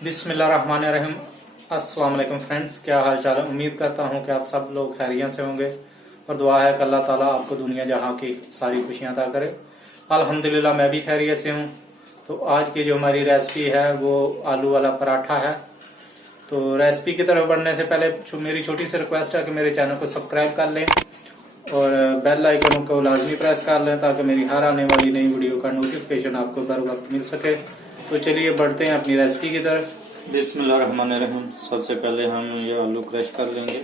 बिस्मिल्लाहिर्रहमानिर्रहीम। अस्सलाम वालेकुम फ्रेंड्स, क्या हाल चाल है। उम्मीद करता हूँ कि आप सब लोग खैरियत से होंगे और दुआ है कि अल्लाह ताला आपको दुनिया जहाँ की सारी खुशियाँ अता करे। अल्हम्दुलिल्लाह मैं भी खैरियत से हूँ। तो आज की जो हमारी रेसिपी है वो आलू वाला पराठा है। तो रेसिपी की तरफ बढ़ने से पहले मेरी छोटी सी रिक्वेस्ट है कि मेरे चैनल को सब्सक्राइब कर लें और बेल आइकन को लाजमी प्रेस कर लें ताकि मेरी हर आने वाली नई वीडियो का नोटिफिकेशन आपको बर वक्त मिल सके। तो चलिए बढ़ते हैं अपनी रेसिपी की तरफ। बिस्मिल्लाहिर्रहमानिर्रहीम। सबसे पहले हम ये आलू क्रश कर लेंगे।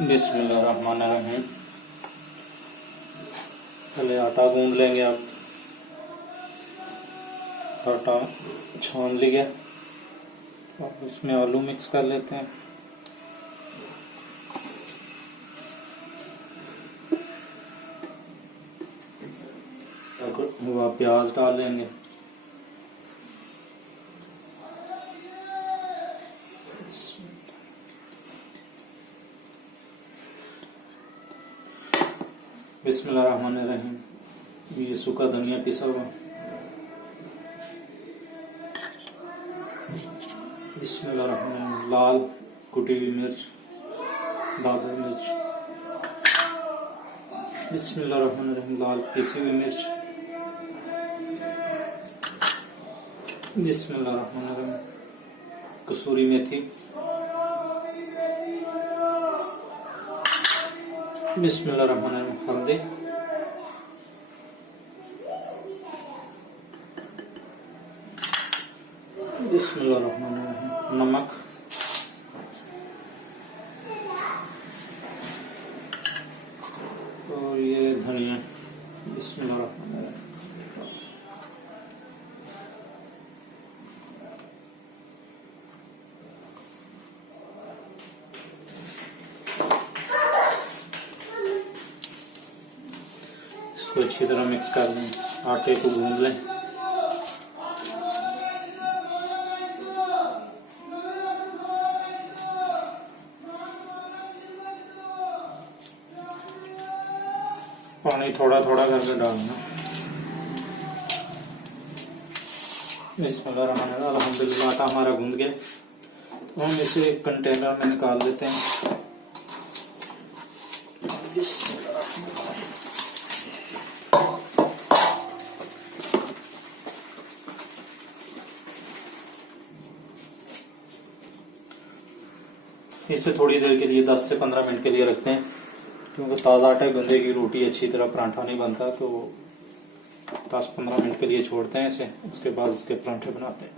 बिस्मिल्लाहिर्रहमानिर्रहीम। पहले आटा गूंद लेंगे। आप आटा छान लिया और उसमें आलू मिक्स कर लेते हैं। और प्याज डाल लेंगे। बिस्मिल्लाहिर्रहमानिर्रहीम। ये सूखा धनिया पिसा हुआ। बिस्मिल्लाहिर्रहमानिर्रहीम। लाल कुटी हुई मिर्च, दादर मिर्च। बिस्मिल्लाहिर्रहमानिर्रहीम। लाल पिसी हुई मिर्च। बिस्मिल्लाहिर्रहमानिर्रहीम। कसूरी मेथी। बिस्मिल्लाहिर्रहमानिर्रहीम। हल्दी। बिस्मिल्लाहिर्रहमानिर्रहीम। नमक। और ये धनिया। बिस्मिल्लाहिर्रहमानिर्रहीम। इसको अच्छी तरह मिक्स कर लें। आटे को गूंद लें। पानी थोड़ा थोड़ा करके डालना। बिस्मिल्लाहिर्रहमानिर्रहीम। अल्हम्दुलिल्लाह आटा हमारा गूंद गया। तो हम इसे एक कंटेनर में निकाल लेते हैं। इसे थोड़ी देर के लिए 10 से 15 मिनट के लिए रखते हैं क्योंकि ताज़ा आटे गंदे की रोटी अच्छी तरह पराठा नहीं बनता। तो 10-15 मिनट के लिए छोड़ते हैं इसे। उसके बाद इसके पराठे बनाते हैं।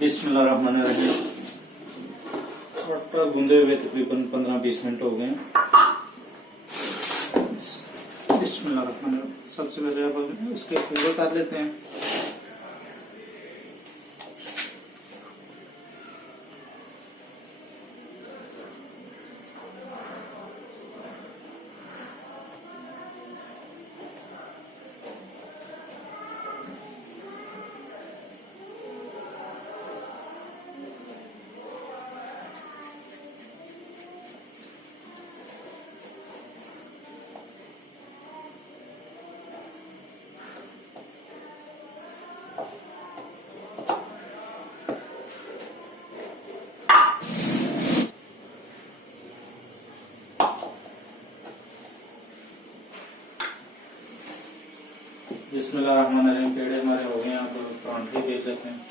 बिस्मिल्लाहिर्रहमानिर्रहीम। आटा गूंदे हुए तकरीबन 15-20 मिनट हो गए। बिस्मिल्लाहिर्रहमानिर्रहीम। सबसे पहले अब इसके पूरे कर लेते हैं। बिस्मिल्लाहिर्रहमानिर्रहीम। पेड़े हमारे हो गए। आप परांठे देख लेते हैं।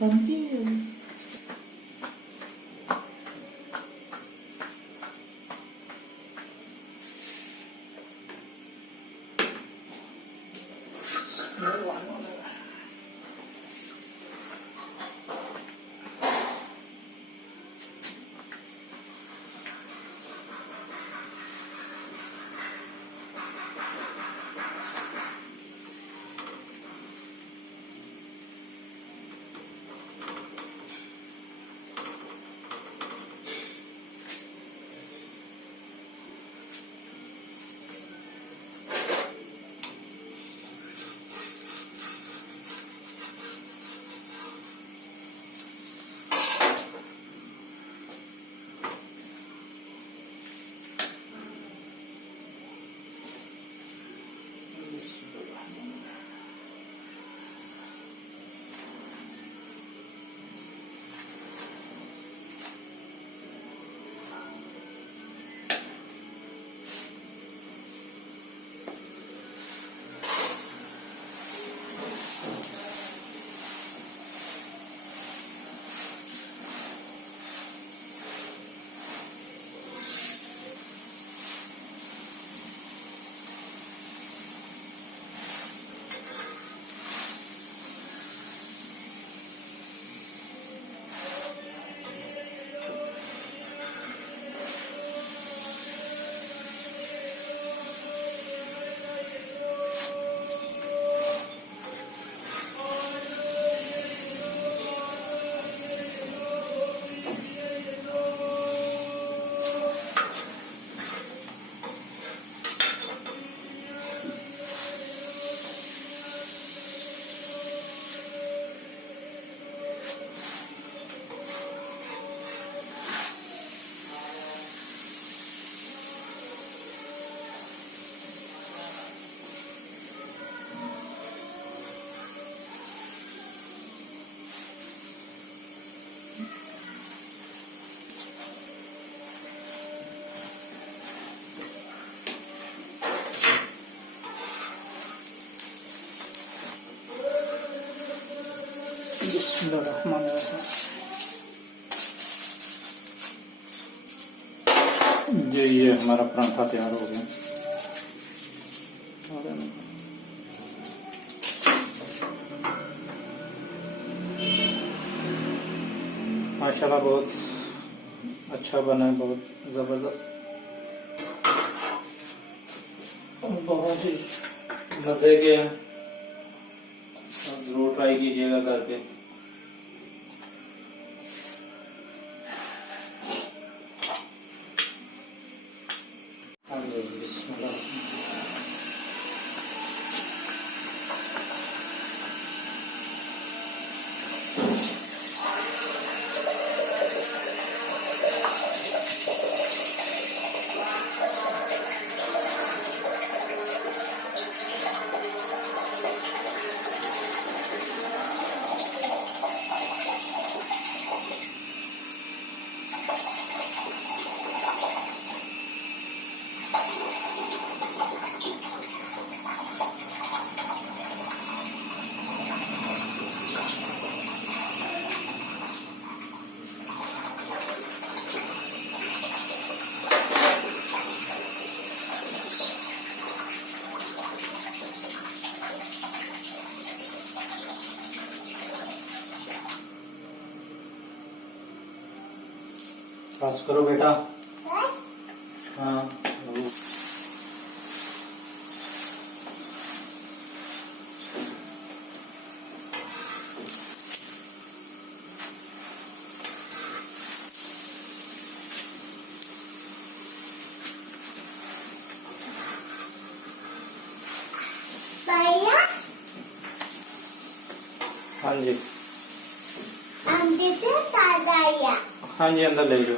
बन गई है। ये हमारा पराठा तैयार हो गया। माशाल्लाह बहुत अच्छा बना है, बहुत जबरदस्त, बहुत ही मजे के हैं। जरूर ट्राई कीजिएगा करके। पास करो बेटा। हाँ हाँ जी, हाँ जी, अंदर ले जाओ,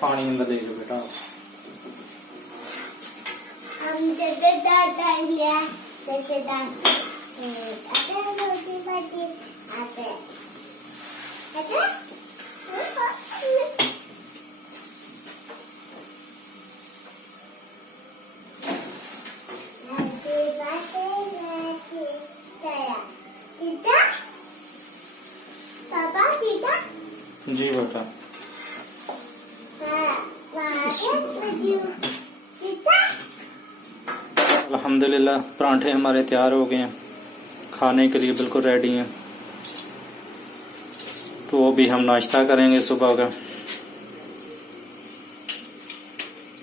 पानी अंदर ले जाओ बेटा। जी बेटा। अल्हम्दुलिल्लाह परांठे हमारे तैयार हो गए हैं, खाने के लिए बिल्कुल रेडी हैं। तो वो भी हम नाश्ता करेंगे सुबह का।